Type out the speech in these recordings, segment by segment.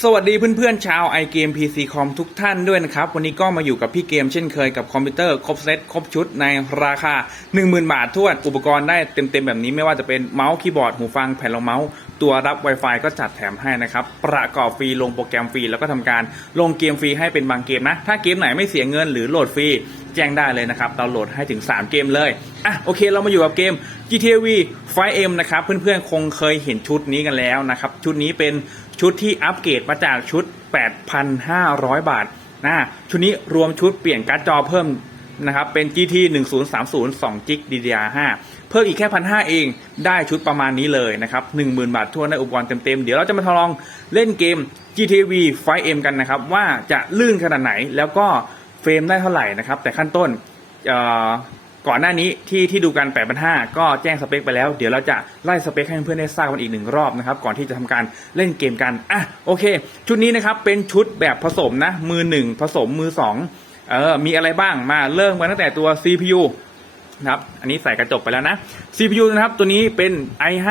สวัสดีเพื่อนๆชาว i เกม PC คอมทุกท่านด้วยนะครับ วันนี้ก็มาอยู่กับพี่เกมเช่นเคยกับคอมพิวเตอร์ครบเซตครบชุดในราคา 10,000 บาททั่วนอุปกรณ์ได้เต็มๆ แบบนี้ไม่ว่าจะเป็นเมาส์คีย์บอร์ด หูฟังแผ่นรองเมาส์ ตัวรับ Wi-Fi ก็จัดแถมให้นะครับ ประกอบฟรีลงโปรแกรมฟรี แล้วก็ทำการลงเกมฟรีให้เป็นบางเกมนะ ถ้าเกมไหนไม่เสียเงินหรือโหลดฟรีแจ้งได้เลยนะครับเราโหลดให้ถึง 3 เกมเลย อะโอเคเรามาอยู่กับเกม GTA V 5M นะครับ เพื่อนๆ คงเคยเห็นชุดนี้กันแล้วนะครับ ชุดนี้เป็น ชุดที่อัปเกรดมาจากชุด 8,500 บาทนะชุดนี้รวมชุดเปลี่ยนการ์ดจอเพิ่มนะครับเป็น GT 1030 2 g DDR5 เพิ่มอีกแค่พันห้าเองได้ชุดประมาณนี้เลยนะครับ10,000 บาททั่วในอุปกรณ์เต็มๆ เดี๋ยวเราจะมาทดลองเล่นเกม GTV 5M กันนะครับ ว่าจะลื่นขนาดไหนแล้วก็เฟรมได้เท่าไหร่นะครับ แต่ขั้นต้นเอ่อ ก่อนหน้านี้ที่ที่ดูกัน8,500ก็แจ้งสเปคไปแล้ว เดี๋ยวเราจะไล่สเปคให้เพื่อนได้ทราบกันอีกหนึ่งรอบนะครับ ก่อนที่จะทำการเล่นเกมกัน อะโอเค ชุดนี้นะครับเป็นชุดแบบผสมนะ มือหนึ่งผสมมือสองเออมีอะไรบ้างมาเริ่มกันตั้งแต่ตัว CPU นะครับอันนี้ใส่กระจกไปแล้วนะ CPU นะครับตัวนี้เป็น i5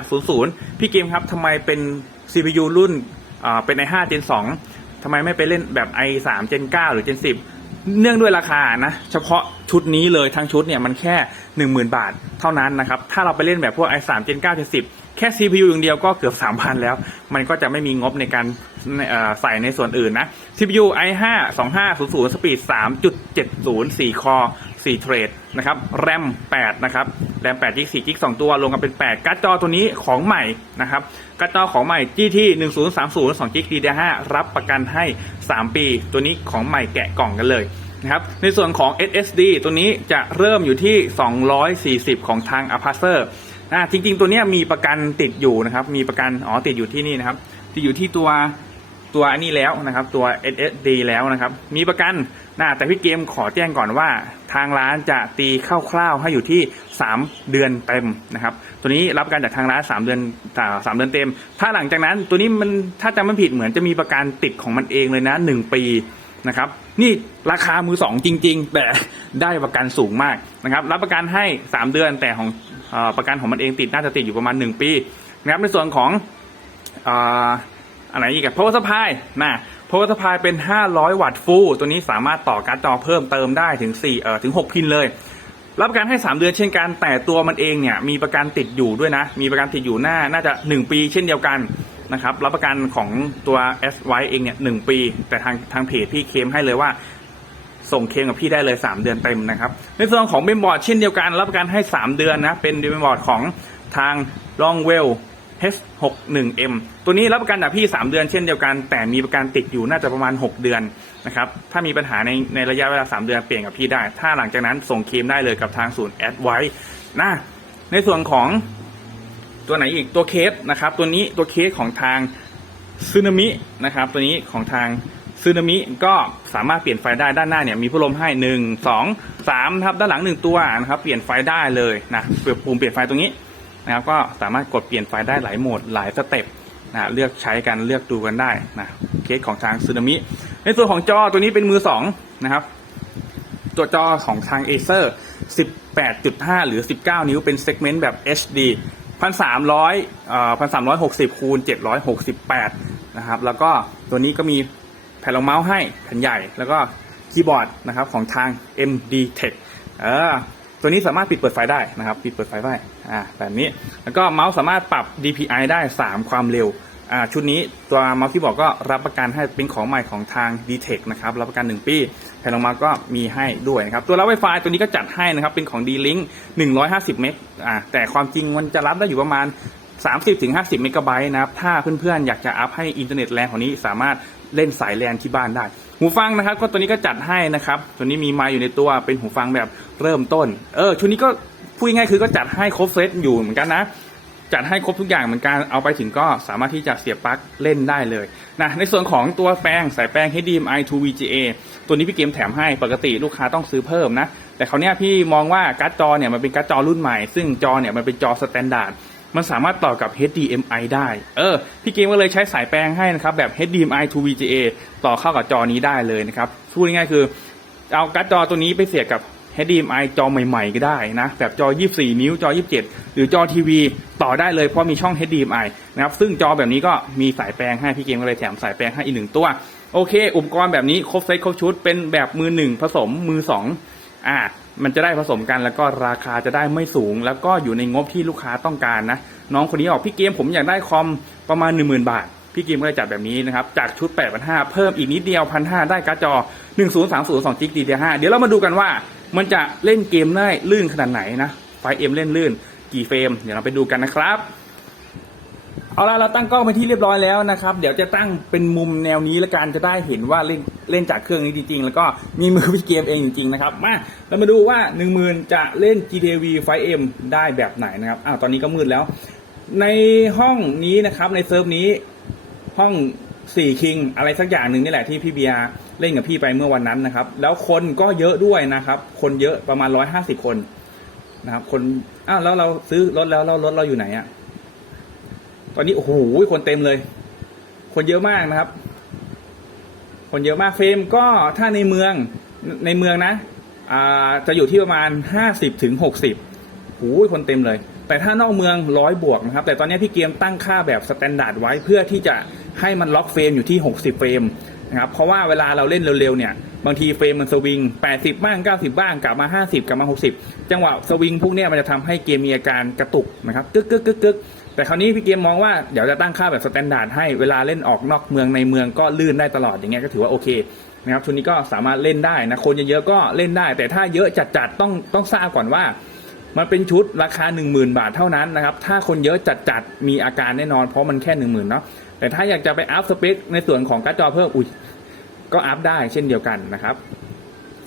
2500 พี่เกมครับทำไมเป็น CPU รุ่นอ่าเป็น i5 Gen 2ทำไมไม่ไปเล่นแบบ i3 Gen 9 หรือ Gen 10 เนื่องด้วยราคานะ เฉพาะชุดนี้เลยทั้งชุดเนี่ยมันแค่ 10,000 บาทเท่านั้นนะครับ ถ้าเราไปเล่นแบบพวก i3 Gen 9 Gen 10 แค่ CPU อย่างเดียวก็เกือบ 3,000 แล้ว มันก็จะไม่มีงบในการใส่ในส่วนอื่นนะ CPU i5 2500 Speed 3.70 4คอ4เทรด นะครับแรม8นะครับแรม8 g 4 g 2ตัวรวมกันเป็น 8 การ์ดจอตัวนี้ของใหม่นะครับการ์ดจอของใหม่ GT 1030 2 g DDR5 รับประกันให้ 3 ปี ตัวนี้ของใหม่แกะกล่องกันเลยนะครับในส่วนของ SSD ตัวนี้จะเริ่มอยู่ที่ 240 ของทาง a p a c e r อ่าจริงๆ ตัวนี้มีประกันติดอยู่นะครับ มีประกันอ๋อติดอยู่ที่นี่นะครับติดอยู่ที่ตัว ตัวอันนี้แล้วนะครับ ตัว SSD แล้วนะครับ มีประกันนะแต่พี่เกมขอแจ้งก่อนว่า ทางร้านจะตีคร่าวๆให้อยู่ที่ 3 เดือนเต็มนะครับ ตัวนี้รับกันจากทางร้าน 3 เดือนสามเดือนเต็ม ถ้าหลังจากนั้นตัวนี้มันถ้าจำไม่ผิดเหมือนจะมีประกันติดของมันเองเลยนะ 1 ปีนะครับนี่ราคามือสองจริง ๆ แต่ได้ประกันสูงมากนะครับ รับประกันให้ 3 เดือนแต่ของอประกันของมันเองติดน่าจะติดอยู่ประมาณ 1 ปีนะครับในส่วนของ อะไรอีกอะ power supply นะ power supply เป็น 500 วัตต์ฟูลตัวนี้สามารถต่อการ์ดจอเพิ่มเติมได้ถึง4เอ่อถึง 6 พินเลย รับประกันให้ 3 เดือนเช่นกัน แต่ตัวมันเองเนี่ยมีประกันติดอยู่ด้วยนะ มีประกันติดอยู่หน้าน่าจะ 1 ปีเช่นเดียวกันนะครับ รับประกันของตัว S Y เองเนี่ยหปี แต่ทางทางเพจพี่เคมให้เลยว่าส่งเคมกับพี่ได้เลย 3 เดือนเต็มนะครับ ในส่วนของเมมบอร์ดเช่นเดียวกัน รับประกันให้ 3 เดือนนะ เป็นเมมบอร์ดของทาง Longwell H61M ตัวนี้รับประกันจากพี่ 3 เดือนเช่นเดียวกัน แต่มีประกันติดอยู่น่าจะประมาณ 6 เดือนนะครับถ้ามีปัญหาในในระยะเวลา 3 เดือนเปลี่ยนกับพี่ได้ ถ้าหลังจากนั้นส่งเคลมได้เลยกับทางศูนย์แอดไว้นะในส่วนของตัวไหนอีกตัวเคสนะครับ ตัวนี้ตัวเคสของทางซึนามินะครับ ตัวนี้ของทางซึนามิก็สามารถเปลี่ยนไฟได้ด้านหน้าเนี่ยมีพัดลมให้หนึ่งสองสามครับด้านหลังหนึ่งตัวนะครับเปลี่ยนไฟได้เลยนะเปิดปุ่มเปลี่ยนไฟตรงนี้ นะครับก็สามารถกดเปลี่ยนไฟล์ได้หลายโหมดหลายสเต็ปนะเลือกใช้กันเลือกดูกันได้นะเคสของทางซูนามิในส่วนของจอตัวนี้เป็นมือสองนะครับตัวจอของทาง Acer 18.5 หรือ 19 นิ้วเป็นเซกเมนต์แบบ HD 1,300เอ่อ1,360คูณ768นะครับแล้วก็ตัวนี้ก็มีแผ่นรองเมาส์ให้แผ่นใหญ่ แล้วก็คีย์บอร์ดนะครับของทาง MD Tech เออ ตัวนี้สามารถปิดเปิดไฟได้นะครับ ปิดเปิดไฟได้อ่าแบบนี้แล้วก็เมาส์สามารถปรับ DPI ได้ 3 ความเร็วอ่าชุดนี้ตัวเมาส์ที่บอกก็รับประกันให้เป็นของใหม่ของทาง d t e c h นะครับรับประกัน 1 ปีแผ่นรองมาก็มีให้ด้วยนะครับตัวรับ Wi-Fi ตัวนี้ก็จัดให้นะครับเป็นของ D-Link 150 เมกอ่าแต่ความจริงมันจะรับได้อยู่ประมาณ 30-50 เมกะไบต์นะครับถ้าเพื่อนๆอยากจะอัพให้อินเทอร์เน็ตแรงของนี้สามารถเล่นสายแลนที่บ้านได้ หูฟังนะครับ ก็ตัวนี้ก็จัดให้นะครับตัวนี้มีไมาอยู่ในตัวเป็นหูฟังแบบเริ่มต้น เออชุดนี้ก็พูดง่ายคือก็จัดให้ครบเซตอยู่เหมือนกันนะจัดให้ครบทุกอย่างเหมือนกัน เอาไปถึงก็สามารถที่จะเสียบปลั๊กเล่นได้เลยนะในส่วนของตัวแปลงสายแปลง HDMI to VGA ตัวนี้พี่เกมแถมให้ปกติลูกค้าต้องซื้อเพิ่มนะ แต่คราวเนี้ยพี่มองว่าการ์ดจอเนี่ยมันเป็นการ์ดจอรุ่นใหม่ ซึ่งจอเนี่ยมันเป็นจอสแตนดาร์ด มันสามารถต่อกับ HDMI ได้ เออ พี่เกมก็เลยใช้สายแปลงให้นะครับ แบบ HDMI to VGA ต่อเข้ากับจอนี้ได้เลยนะครับพูดง่ายๆคือ เอาการ์ดจอตัวนี้ไปเสียบกับ HDMI จอใหม่ ๆ ก็ได้นะ แบบจอ 24 นิ้ว จอ 27 หรือจอทีวีต่อได้เลยเพราะมีช่อง HDMI นะครับ ซึ่งจอแบบนี้ก็มีสายแปลงให้พี่เกมก็เลยแถมสายแปลงให้อีกหนึ่งตัว โอเค อุปกรณ์แบบนี้ครบเซตครบชุด เป็นแบบมือหนึ่งผสมมือสองอ่า มันจะได้ผสมกันแล้วก็ราคาจะได้ไม่สูง แล้วก็อยู่ในงบที่ลูกค้าต้องการนะ น้องคนนี้บอกพี่เกมผมอยากได้คอมประมาณ 1 0,000 บาท พี่เกมก็เลยจัดแบบนี้นะครับ จากชุด 8,500เพิ่มอีกนิดเดียว 1,500 ได้การ์ดจอ 1030 2 g b d 5เดี๋ยวเรามาดูกันว่ามันจะเล่นเกมได้ลื่นขนาดไหนนะ ไฟเอ็มเล่นลื่น กี่เฟรม เดี๋ยวเราไปดูกันนะครับ เอาละเราตั้งกล้องไปที่เรียบร้อยแล้วนะครับ เดี๋ยวจะตั้งเป็นมุมแนวนี้ละกันจะได้เห็นว่าเล่นเล่นจากเครื่องนี้จริงๆ แล้วก็มีมือพี่เกมเองจริงๆนะครับมาเรามาดูว่า 1 0,000 จะเล่น GTV 5M ได้แบบไหนนะครับอ้าวตอนนี้ก็มืดแล้ว ในห้องนี้นะครับในเซิร์ฟนี้ห้องสี่คิงอะไรสักอย่างหนึ่งนี่แหละที่พี่เบียร์เล่นกับพี่ไปเมื่อวันนั้นนะครับ แล้วคนก็เยอะด้วยนะครับ คนเยอะประมาณร้อยห้าสิบคนนะครับ คนอ้าวแล้วเราซื้อรถแล้วแล้วรถเราอยู่ไหนอะ ตอนนี้โอ้โหคนเต็มเลย คนเยอะมากนะครับ คนเยอะมากเฟรมก็ถ้าในเมืองในเมืองนะอาจะอยู่ที่ประมาณห้าสิบถึงหกสิบโอ้ยคนเต็มเลย แต่ถ้านอกเมืองร้อยบวกนะครับ แต่ตอนนี้พี่เกมตั้งค่าแบบสแตนดาร์ดไว้เพื่อที่จะให้มันล็อกเฟรมอยู่ที่หกสิบเฟรมนะครับ เพราะว่าเวลาเราเล่นเร็วๆเนี่ย บางทีเฟรมมันสวิง 80 บ้าง 90 บ้าง กลับมา 50 กลับมา 60 จังหวะสวิงพวกนี้มันจะทำให้เกมมีอาการกระตุกนะครับ กึกกึกกึกกึก แต่คราวนี้พี่เกมมองว่าเดี๋ยวจะตั้งค่าแบบสแตนดาร์ดให้เวลาเล่นออกนอกเมืองในเมืองก็ลื่นได้ตลอดอย่างเงี้ยก็ถือว่าโอเคนะครับชุดนี้ก็สามารถเล่นได้นะคนเยอะๆก็เล่นได้ แต่ถ้าเยอะจัดๆต้องต้องทราบก่อนว่า มันเป็นชุดราคา 1 0,000 บาทเท่านั้นนะครับถ้าคนเยอะจัดๆมีอาการแน่นอนเพราะมันแค่ 1 0,000เนาะแต่ถ้าอยากจะไปอัพสเปคในส่วนของการ์ดจอเพิ่มอุ้ยก็อัพได้เช่นเดียวกันนะครับ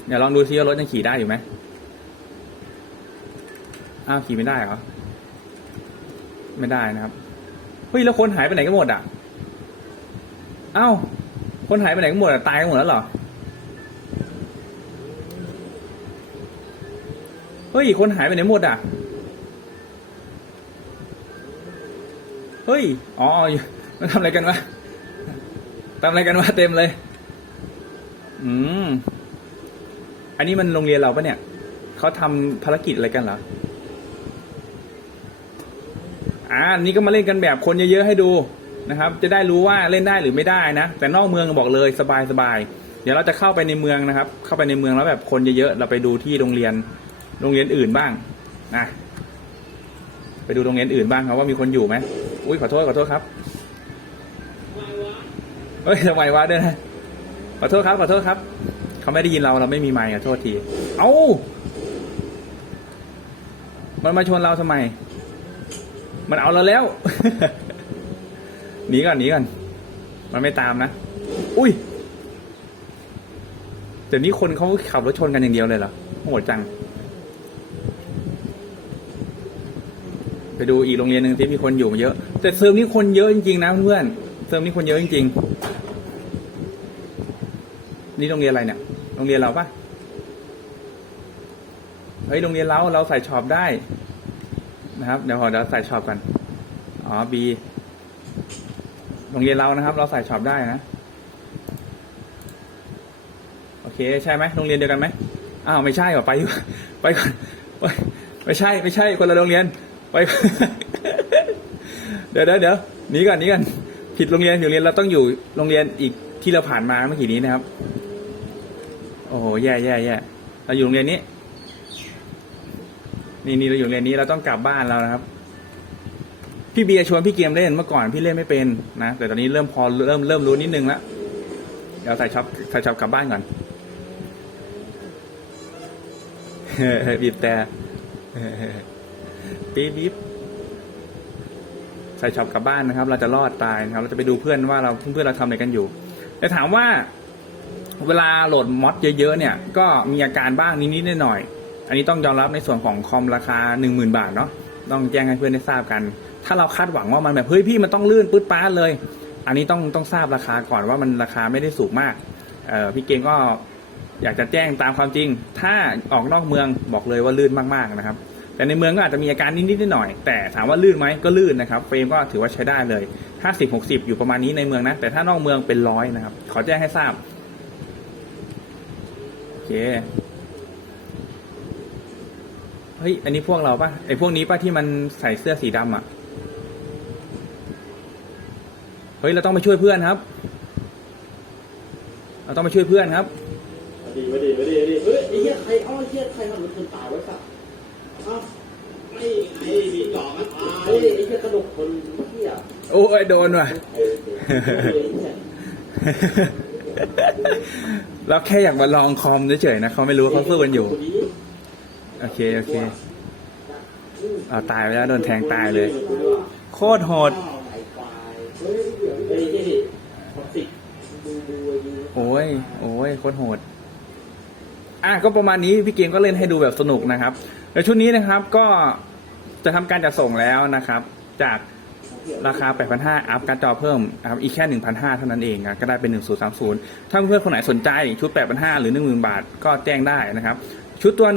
เดี๋ยวลองดูซิว่ารถยังขี่ได้อยู่ไหมอ้าวขี่ไม่ได้เหรอ ไม่ได้นะครับ เฮ้ยแล้วคนหายไปไหนกันหมดอะ เอ้า คนหายไปไหนกันหมดอะตายกันหมดแล้วเหรอ เฮ้ยคนหายไปไหนหมดอะ เฮ้ย อ๋อมันทำอะไรกันวะทำอะไรกันวะเต็มเลย อืม อันนี้มันโรงเรียนเราปะเนี่ย เขาทำภารกิจอะไรกันเหรอ อ่านี่ก็มาเล่นกันแบบคนเยอะๆให้ดูนะครับ จะได้รู้ว่าเล่นได้หรือไม่ได้นะ แต่นอกเมืองบอกเลยสบายสบายๆเดี๋ยวเราจะเข้าไปในเมืองนะครับ เข้าไปในเมืองแล้วแบบคนเยอะๆ เราไปดูที่โรงเรียน โรงเรียนอื่นบ้างนะไปดูโรงเรียนอื่นบ้างครับว่ามีคนอยู่ไหมอุ้ยขอโทษขอโทษครับเฮ้ยทำไมวะด้วยนะขอโทษครับขอโทษครับ เขาไม่ได้ยินเราเราไม่มีไมค์ขอโทษที เอ้ามันมาชวนเราทำไม มันเอาเราแล้ว หนีก่อนหนีก่อน มันไม่ตามนะ อุ้ย เดี๋ยวนี้คนเขาขับรถชนกันอย่างเดียวเลยเหรอโหดจัง ไปดูอีกโรงเรียนหนึ่งที่มีคนอยู่เยอะ แต่เทอมนี้คนเยอะจริงๆนะเพื่อนเทอมนี้คนเยอะจริงๆ นี่โรงเรียนอะไรเนี่ย โรงเรียนเราปะเฮ้ย โรงเรียนเรา เราใส่ช็อปได้ นะครับเดี๋ยวขอเดี๋ยวใส่ช็อปกันอ๋อบีโรงเรียนเรานะครับ เราใส่ช็อปได้นะโอเคใช่ไหมโรงเรียนเดียวกันไหมอ้าวไม่ใช่หรอไปไปก่อนไปไม่ใช่ไม่ใช่คนละโรงเรียนไปเดี๋ยวเดี๋ยวเดี๋ยวหนีก่อนหนีก่อนผิดโรงเรียนอยู่โรงเรียนเราต้องอยู่โรงเรียนอีกที่เราผ่านมาเมื่อกี้นี้นะครับ โอ้โหแย่แย่แย่เราอยู่โรงเรียนนี้ นี่นี่เราอยู่เรียนนี้เราต้องกลับบ้านแล้วนะครับ พี่เบียร์ชวนพี่เกียมเล่นเมื่อก่อนพี่เล่นไม่เป็นนะแต่ตอนนี้เริ่มพอเริ่มเริ่มรู้นิดนึงแล้วเดี๋ยวใส่ช็อปใส่ช็อปกลับบ้านก่อนบีบแต่ปี๊บีบใส่ช็อปกลับบ้านนะครับ เราจะรอดตายนะครับ เราจะไปดูเพื่อนว่าเราเพื่อนเราทำอะไรกันอยู่แต่ถามว่าเวลาโหลดมอดเยอะๆเนี่ย ก็มีอาการบ้างนิดๆหน่อยๆ อันนี้ต้องยอมรับในส่วนของคอมราคาหนึ่งหมื่นบาทเนาะต้องแจ้งให้เพื่อนได้ทราบกัน ถ้าเราคาดหวังว่ามันแบบเฮ้ยพี่มันต้องลื่นปื๊ดป้าดเลย อันนี้ต้องต้องทราบราคาก่อนว่ามันราคาไม่ได้สูงมากเออพี่เกมก็อยากจะแจ้งตามความจริง ถ้าออกนอกเมืองบอกเลยว่าลื่นมากๆนะครับ แต่ในเมืองก็อาจจะมีอาการนิดๆหน่อยๆแต่ถามว่าลื่นไหมก็ลื่นนะครับเฟรมก็ถือว่าใช้ได้เลย 50 60 อยู่ประมาณนี้ในเมืองนะแต่ถ้านอกเมืองเป็นร้อยนะครับ ขอแจ้งให้ทราบโอเค เฮ้ย อันนี้พวกเราปะไอพวกนี้ปะที่มันใส่เสื้อสีดำอะเฮ้ย เราต้องไปช่วยเพื่อนครับ เราต้องไปช่วยเพื่อนครับมาดีมาดีมาดีมาดีเฮ้ยไอ้เหี้ยใครเอ้าไอ้เหี้ยใครทำมันคนตายไว้สักเอ้าไอ้ไอ้มีต่อมันตายไอ้ไอ้เหี้ยกระดกคนเหี้ยโอ้ยโดนว่ะไอ้ไอ้เหี้ยเราแค่อยากมาลองคอมเฉยๆนะเขาไม่รู้ว่าเขาสู้กันอยู่ โอเค โอเคเอาตายไปแล้วโดนแทงตายเลย โคตรโหด โอ้ย โอ้ย โคตรโหด อะ ก็ประมาณนี้พี่เกมก็เล่นให้ดูแบบสนุกนะครับในชุดนี้นะครับก็จะทำการจัดส่งแล้วนะครับ จากราคา 8,500 อัพการ์ดจอเพิ่มนะครับอีกแค่ 1,500 เท่านั้นเองก็ได้เป็น 1030 ถ้าเพื่อนคนไหนสนใจชุด 8,500 หรือ 10,000 บาท ก็แจ้งได้นะครับ ชุดตัว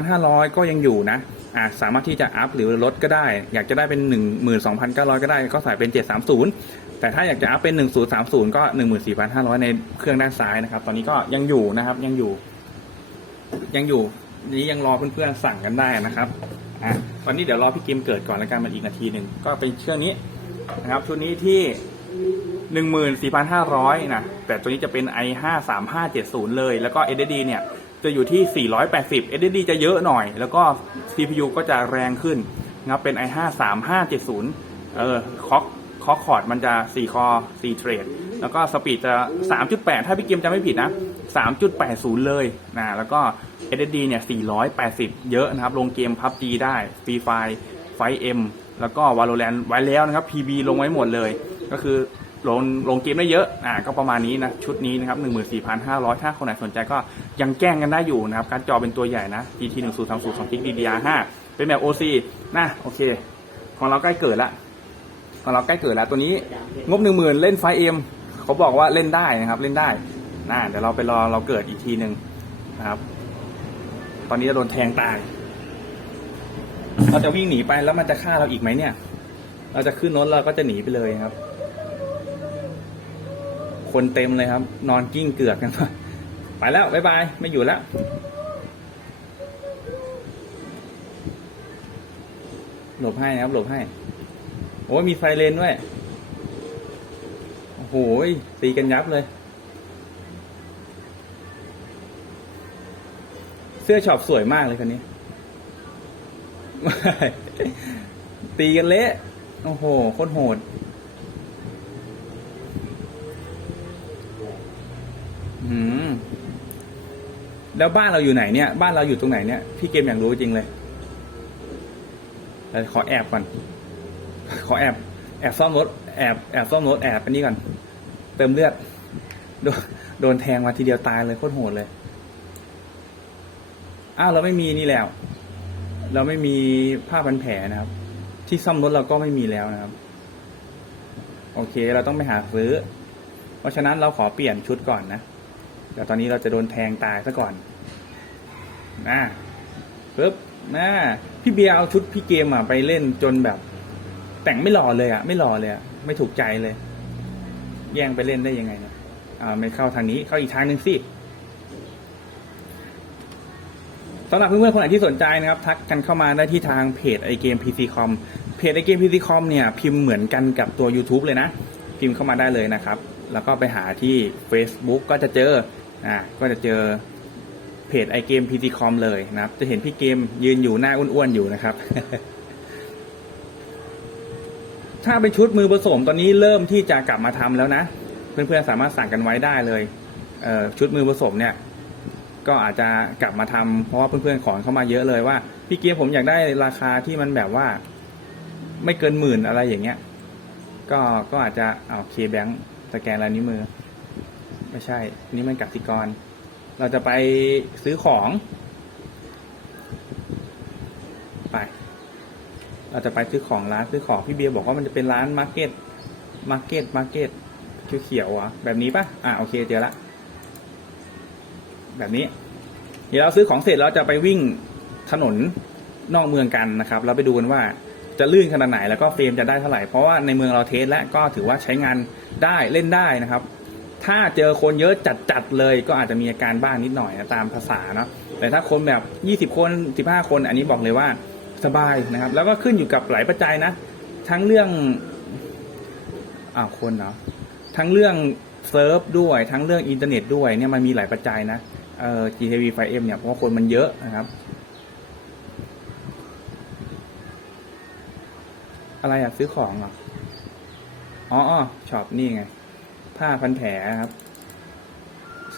14,500 ก็ยังอยู่นะอะสามารถที่จะอัพหรือลดก็ได้ อยากจะได้เป็น 12,900 ก็ได้ ก็ใส่เป็น 730 แต่ถ้าอยากจะอัพเป็น 1030 ก็ 14,500 ในเครื่องด้านซ้ายนะครับ ตอนนี้ก็ยังอยู่นะครับ ยังอยู่ ยังอยู่ นี้ยังรอเพื่อนๆสั่งกันได้นะครับอะตอนนี้เดี๋ยวรอพี่เกมเกิดก่อนแล้วกันมันอีกนาทีหนึ่งก็เป็นเครื่องนี้นะครับ ชุดนี้ที่หนึ่งหมื่นสี่พันห้าร้อยนะแต่ตัวนี้จะเป็น i ห้าสามห้าเจ็ดศูนย์เลย แล้วก็ SSD เนี่ย จะอยู่ที่ 480 SSD จะเยอะหน่อย แล้วก็ CPU ก็จะแรงขึ้นนะครับเป็น i 5 3 5 7 0 เออคอกคอคอร์ดมันจะ 4 คอ 4 เทรด แล้วก็สปีดจะ 3.8 ถ้าพี่เกมจะไม่ผิดนะ 3.80 เลยนะ แล้วก็ SSD เนี่ย 480 เยอะนะครับ ลงเกม PUBG ได้ Free Fire ไฟเอ็มแล้วก็ Valorant ไว้แล้วนะครับ PB ลงไว้หมดเลย ก็คือ ลงลงเกมได้เยอะอ่าก็ประมาณนี้นะชุดนี้นะครับ14,500 ถ้าคนไหนสนใจก็ยังแกล้งกันได้อยู่นะครับการจอเป็นตัวใหญ่นะ GT 1 0 3 0 2 g DDR5 เป็นแบบ OC นะโอเค ของเราใกล้เกิดละของเราใกล้เกิดแล้วตัวนี้งบ 10,000 เล่นไฟเอ็มเขาบอกว่าเล่นได้นะครับเล่นได้นะเดี๋ยวเราไปรอเราเกิดอีกทีหนึ่งนะครับ ตอนนี้จะโดนแทงตายเราจะวิ่งหนีไปแล้วมันจะฆ่าเราอีกไหมเนี่ย เราจะขึ้นรถเราก็จะหนีไปเลยครับ คนเต็มเลยครับ นอนกิ้งเกือกกันไปไปแล้วบ๊ายบาย ไม่อยู่แล้วหลบให้ครับหลบให้ โอ้ยมีไฟเลนด้วย โอ้โหตีกันยับเลย เสื้อช็อปสวยมากเลยคันนี้ ตีกันเละ โอ้โหโคตรโหด แล้วบ้านเราอยู่ไหนเนี่ย บ้านเราอยู่ตรงไหนเนี่ยพี่เกมอยากรู้จริงเลยแต่ขอแอบก่อน ขอแอบ แอบซ่อมรถ แอบแอบซ่อมรถแอบอันนี้ก่อน เติมเลือด โดนโดนแทงมาทีเดียวตายเลยโคตรโหดเลย อ้าวเราไม่มีนี่แล้ว เราไม่มีผ้าพันแผลนะครับ ที่ซ่อมรถเราก็ไม่มีแล้วนะครับ โอเค เราต้องไปหาซื้อ เพราะฉะนั้นเราขอเปลี่ยนชุดก่อนนะ แต่ตอนนี้เราจะโดนแทงตายซะก่อนนะปึ๊บนะพี่เบียร์เอาชุดพี่เกมอะไปเล่นจนแบบ แต่งไม่หล่อเลยอะ ไม่หล่อเลยอะไม่ถูกใจเลย แย่งไปเล่นได้ยังไงเนี่ยอ่าไม่เข้าทางนี้เข้าอีกทางหนึ่งสิสำหรับเพื่อนๆคนไหนที่สนใจนะครับ ทักกันเข้ามาได้ที่ทางเพจไอเกม PC Com เพจไอเกม PC Com เนี่ย พิมพ์เหมือนกันกับตัว YouTube เลยนะ พิมพ์เข้ามาได้เลยนะครับ แล้วก็ไปหาที่ Facebook ก็จะเจอ อ่าก็จะเจอเพจไอเกม PC Com เลยนะครับ จะเห็นพี่เกมยืนอยู่หน้าอ้วนๆอยู่นะครับ ถ้าเป็นชุดมือผสมตอนนี้เริ่มที่จะกลับมาทำแล้วนะ เพื่อนๆสามารถสั่งกันไว้ได้เลยเออชุดมือผสมเนี่ย ก็อาจจะกลับมาทำเพราะว่าเพื่อนๆขอเข้ามาเยอะเลยว่า พี่เกียผมอยากได้ราคาที่มันแบบว่า ไม่เกินหมื่นอะไรอย่างเงี้ย ก็ก็อาจจะเอาเคแบงค์สแกนลายนิ้วมือ ไม่ใช่ นี่มันกสิกร เราจะไปซื้อของ ไป เราจะไปซื้อของร้านซื้อของพี่เบียร์บอกว่ามันจะเป็นร้านมาร์เก็ตมาร์เก็ตมาร์เก็ตเขียวๆอะแบบนี้ปะอะโอเคเจอละ แบบนี้ เดี๋ยวเราซื้อของเสร็จเราจะไปวิ่งถนนนอกเมืองกันนะครับ เราไปดูกันว่าจะลื่นขนาดไหนแล้วก็เฟรมจะได้เท่าไหร่ เพราะว่าในเมืองเราเทสแล้วก็ถือว่าใช้งานได้เล่นได้นะครับ ถ้าเจอคนเยอะจัดๆเลยก็อาจจะมีอาการบ้างนิดหน่อยนะตามภาษาเนาะแต่ถ้าคนแบบยี่สิบคนสิบห้าคนอันนี้บอกเลยว่าสบายนะครับ แล้วก็ขึ้นอยู่กับหลายปัจจัยนะ ทั้งเรื่องอ้าวคนเนาะทั้งเรื่องเซิร์ฟด้วยทั้งเรื่องอินเทอร์เน็ตด้วยเนี่ยมันมีหลายปัจจัยนะเอ่อ GTV 5M เนี่ยเพราะคนมันเยอะนะครับ อะไรอะซื้อของเหรออ๋ออ๋อช็อปนี่ไง ผ้าพันแผลครับ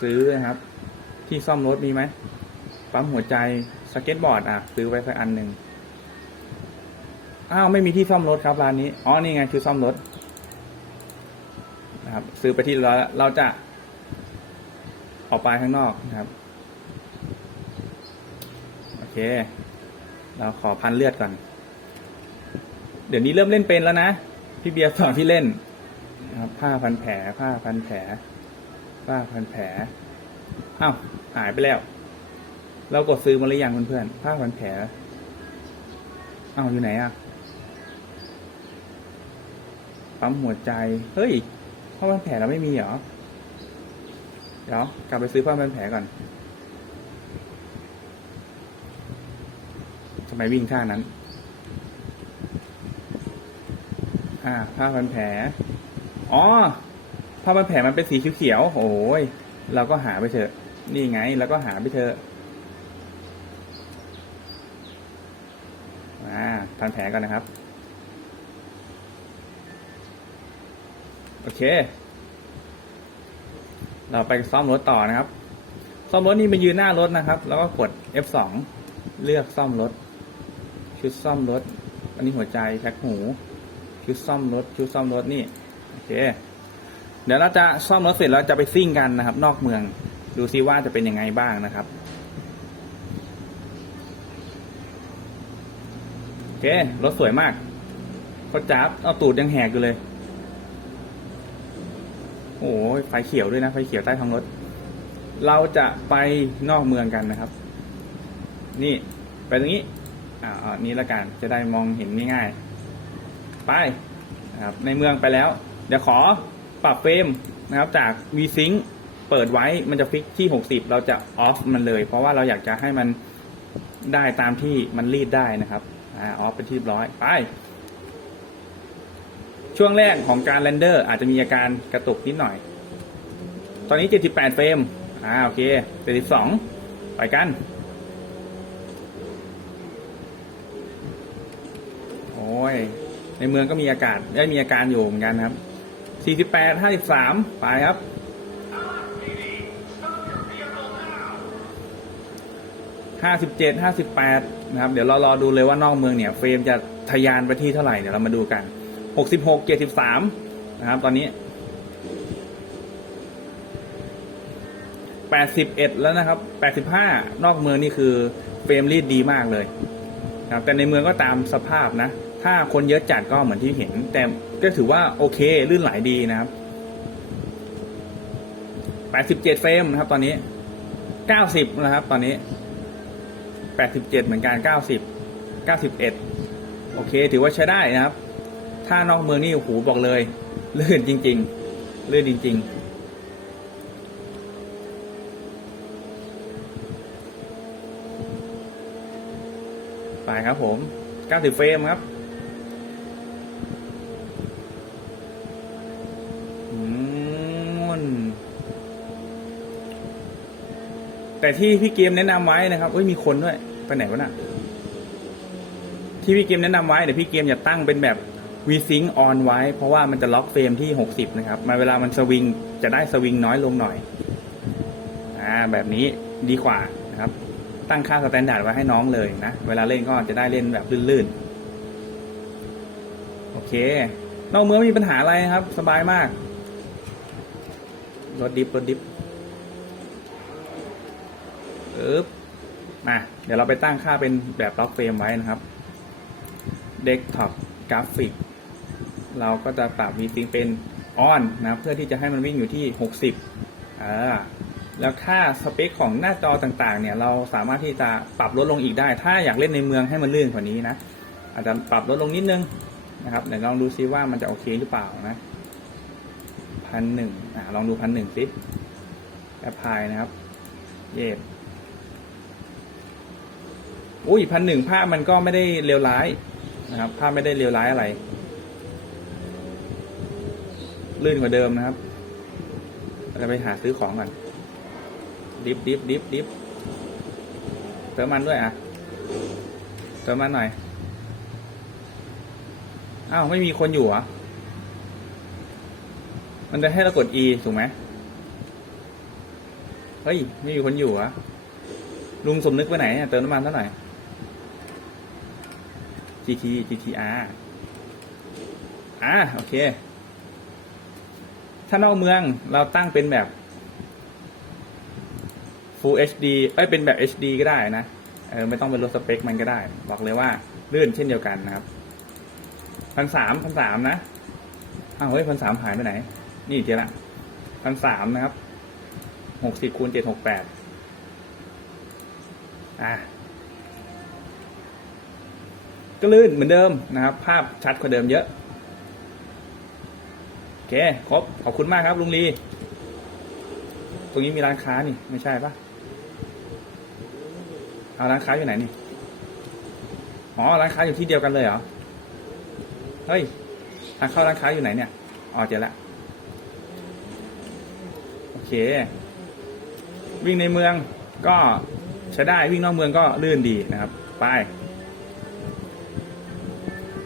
ซื้อนะครับ ที่ซ่อมรถมีไหมปั๊มหัวใจสเก็ตบอร์ดอะ ซื้อไว้สักอันหนึ่งอ้าวไม่มีที่ซ่อมรถครับร้านนี้อ๋อนี่ไงคือซ่อมรถนะครับ ซื้อไปที่เราเราจะออกไปข้างนอกนะครับโอเค เราขอพันเลือดก่อน เดี๋ยวนี้เริ่มเล่นเป็นแล้วนะ พี่เบียร์สอนที่เล่น นะครับผ้าพันแผลผ้าพันแผลผ้าพันแผลอ้าวหายไปแล้ว เรากดซื้อมาหรือยังเพื่อนๆผ้าพันแผลอ้าวอยู่ไหนอะปั๊มหัวใจ เฮ้ยผ้าพันแผลเราไม่มีเหรอเดี๋ยวกลับไปซื้อผ้าพันแผลก่อนทำไมวิ่งท่านั้น อ่า ผ้าพันแผล อ๋อผ้าพันแผลมันเป็นสีเขียวๆโอ้ยเราก็หาไปเถอะ นี่ไงแล้วก็หาไปเถอะอ่าพันแผลก่อนนะครับ โอเค เราไปซ่อมรถต่อนะครับ ซ่อมรถนี่มายืนหน้ารถนะครับ แล้วก็กด F2 เลือกซ่อมรถ ชุดซ่อมรถ อันนี้หัวใจแท็กหู ชุดซ่อมรถ ชุดซ่อมรถนี่ โอเคเดี๋ยวเราจะซ่อมรถเสร็จแล้วจะไปซิ่งกันนะครับ นอกเมือง ดูซิว่าจะเป็นยังไงบ้างนะครับโอเครถสวยมากเขาจับเอาตูดยังแหกอยู่เลย โอ้ยไฟเขียวด้วยนะไฟเขียวใต้ท้องรถ เราจะไปนอกเมืองกันนะครับ นี่ไปตรงนี้อ่าอ่านี้ละกันจะได้มองเห็นง่ายๆไปนะครับในเมืองไปแล้ว เดี๋ยวขอปรับเฟรมนะครับจาก VSync เปิดไว้มันจะฟิกที่ 60 เราจะออฟมันเลย เพราะว่าเราอยากจะให้มันได้ตามที่มันรีดได้นะครับอ่าออฟเป็นที่ร้อยไป ช่วงแรกของการเรนเดอร์อาจจะมีอาการกระตุกนิดหน่อย ตอนนี้ 78 เฟรมอ่าโอเค72ไปกัน โอ้ยในเมืองก็มีอากาศได้มีอาการอยู่เหมือนกันครับ 48 53ไปครับ57 58นะครับ เดี๋ยวเรารอดูเลยว่านอกเมืองเนี่ย เฟรมจะทะยานไปที่เท่าไหร่ เดี๋ยวเรามาดูกัน66 73นะครับ ตอนนี้81แล้วนะครับ85นอกเมืองนี่คือเฟรมรีดดีมากเลยนะครับแต่ในเมืองก็ตามสภาพนะ ถ้าคนเยอะจัดก็เหมือนที่เห็น แต่ก็ถือว่าโอเค ลื่นไหลดีนะครับ87เฟรมนะครับ ตอนนี้90นะครับ ตอนนี้87เหมือนกัน90 91โอเค ถือว่าใช้ได้นะครับ ถ้านอกเมืองนี่โอ้โหบอกเลย ลื่นจริง ๆ ลื่นจริง ๆไปครับผม 90 เฟรมครับ แต่ที่พี่เกมแนะนำไว้นะครับเอ้ยมีคนด้วยไปไหนวะน่ะที่พี่เกมแนะนำไว้เดี๋ยวพี่เกมอย่าตั้งเป็นแบบ V-Sync on ไว้ เพราะว่ามันจะล็อกเฟรมที่ 60 นะครับมาเวลามันสวิงจะได้สวิงน้อยลงหน่อยอ่าแบบนี้ดีกว่านะครับ ตั้งค่าสแตนดาร์ดไว้ให้น้องเลยนะ เวลาเล่นก็จะได้เล่นแบบลื่นๆ โอเคนอกเมื่องไม่มีปัญหาอะไรครับ สบายมากรถดิฟรถดิฟึ๊บมาเดี๋ยวเราไปตั้งค่าเป็นแบบล็อกเฟรมไว้นะครับ Desktop Graphic เราก็จะปรับ VSync เป็น on นะเพื่อที่จะให้มันวิ่งอยู่ที่ 60อ่าแล้วค่าสเปคของหน้าจอต่างๆ เนี่ยเราสามารถที่จะปรับลดลงอีกได้ ถ้าอยากเล่นในเมืองให้มันลื่นกว่านี้นะ อาจจะปรับลดลงนิดนึงนะครับเดี๋ยวลองดูซิว่ามันจะโอเคหรือเปล่านะพันหนึ่งอ่าลองดูพันหนึ่งสิแอปพลายนะครับ เยส อุ้ยพันหนึ่งภามันก็ไม่ได้เลวร้ายนะครับภาไม่ได้เลวร้ายอะไร ลื่นกว่าเดิมนะครับเราไปหาซื้อของก่อน ดิฟดิฟดิฟดิฟเติมมันด้วยอะเติมมันหน่อย อ้าว ไม่มีคนอยู่เหรอมันจะให้เรากด E ถูกไหมเฮ้ย ไม่มีคนอยู่เหรอลุงสมนึกไปไหนเนี่ยเติมน้ำมันเท่าไหร่ GT GTR อ่าโอเค ถ้านอกเมืองเราตั้งเป็นแบบ Full HD เอ้ยเป็นแบบ HD ก็ได้นะเออไม่ต้องเป็นลดสเปคมันก็ได้ บอกเลยว่าลื่นเช่นเดียวกันนะครับพันสามพันสามนะอ้าวเฮ้ยพันสามหายไปไหน นี่เจอละพันสามนะครับหกสิบคูณเจ็ดหกแปดอะ ก็ลื่นเหมือนเดิมนะครับ ภาพชัดกว่าเดิมเยอะ โอเค ครบ ขอบคุณมากครับ ลุงลี ตรงนี้มีร้านค้านี่ ไม่ใช่ปะเอาร้านค้าอยู่ไหนนี่อ๋อร้านค้าอยู่ที่เดียวกันเลยเหรอ เฮ้ยทางเข้าร้านค้าอยู่ไหนเนี่ยอ๋อเจอละ โอเค วิ่งในเมืองก็ใช้ได้วิ่งนอกเมืองก็ลื่นดีนะครับ ไป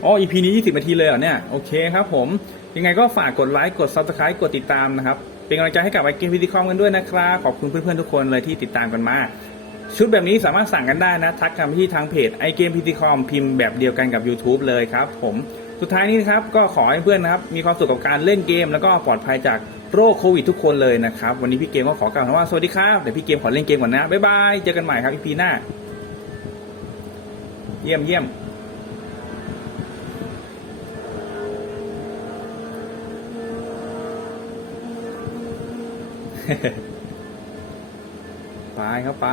อ๋อ EP นี้ 20 นาทีเลยเหรอเนี่ย โอเคครับผม ยังไงก็ฝากกดไลค์ กด Subscribe กดติดตามนะครับ เป็นกำลังใจให้กับไอเกมพิธีคอมกันด้วยนะครับ ขอบคุณเพื่อนๆ ทุกคนเลยที่ติดตามกันมา ชุดแบบนี้สามารถสั่งกันได้นะ ทักกันที่ทางเพจไอเกมพิธีคอมพิมพ์แบบเดียวกันกับ YouTube เลยครับผม สุดท้ายนี้นะครับ ก็ขอให้เพื่อนนะครับ มีความสุขกับการเล่นเกม แล้วก็ปลอดภัยจากโรคโควิดทุกคนเลยนะครับ วันนี้พี่เกมก็ขอกล่าวคำว่าสวัสดีครับ เดี๋ยวพี่เกมขอเล่นเกมก่อนนะ บ๊ายบาย เจอกันใหม่ครับ EP หน้า เยี่ยมเยี่ยม ไปครับไป